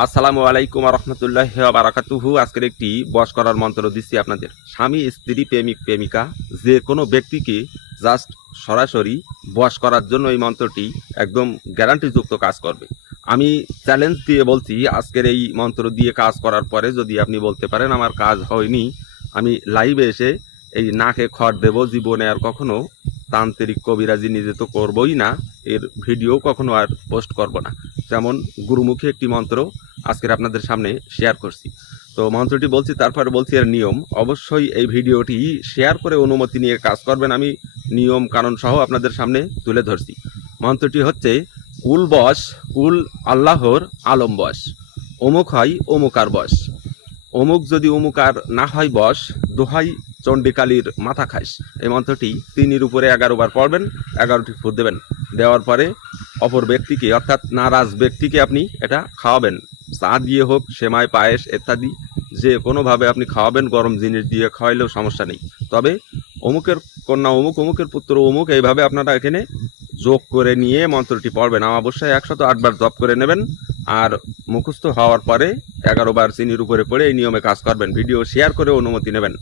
আসসালামু আলাইকুম রহমতুল্লাহ বারাকাতুহু। আজকের একটি বস করার মন্ত্র দিচ্ছি আপনাদের। স্বামী, স্ত্রী, প্রেমিক, প্রেমিকা, যে কোনো ব্যক্তিকে জাস্ট সরাসরি বস করার জন্য এই মন্ত্রটি একদম গ্যারান্টিযুক্ত কাজ করবে। আমি চ্যালেঞ্জ দিয়ে বলছি, আজকের এই মন্ত্র দিয়ে কাজ করার পরে যদি আপনি বলতে পারেন, আমার কাজ হয়নি, আমি লাইভে এসে এই নাকে খড় দেব, জীবনে আর কখনো তান্ত্রিক কবিরাজি নিজে তো করবই না, এর ভিডিও কখনো আর পোস্ট করব না। যেমন গুরুমুখী একটি মন্ত্র আজকের আপনাদের সামনে শেয়ার করছি। তো মন্ত্রটি বলছি, তারপর বলছি এর নিয়ম। অবশ্যই এই ভিডিওটি শেয়ার করে অনুমতি নিয়ে কাজ করবেন আমি, নিয়ম কারণ সহ আপনাদের সামনে তুলে ধরছি। মন্ত্রটি হচ্ছে, কুল বস, কুল আল্লাহর আলম বস, অমুক হয় অমুকার বস। অমুক যদি অমুকার না হয় বস, দোহাই চণ্ডীকালীর মাথা খাস। এই মন্ত্রটি তিনির উপরে এগারো বার পড়বেন, এগারোটি ফুট দেবেন। দেওয়ার পরে অপর ব্যক্তিকে, অর্থাৎ নারাজ ব্যক্তিকে আপনি এটা খাওয়াবেন। চা দিয়ে হোক, সেমাই, পায়েস ইত্যাদি, যে কোনোভাবে আপনি খাওয়াবেন, গরম জিনিস দিয়ে খাওয়াইলেও সমস্যা নেই। তবে অমুকের কন্যা, অমুক, অমুকের পুত্র, অমুক, এইভাবে আপনারা এখানে যোগ করে নিয়ে মন্ত্রটি পড়বেন। অবশ্যই একশত আটবার জপ করে নেবেন আর মুখস্থ হওয়ার পরে এগারো বার চিনির উপরে পড়ে এই নিয়মে কাজ করবেন। ভিডিও শেয়ার করে অনুমতি নেবেন।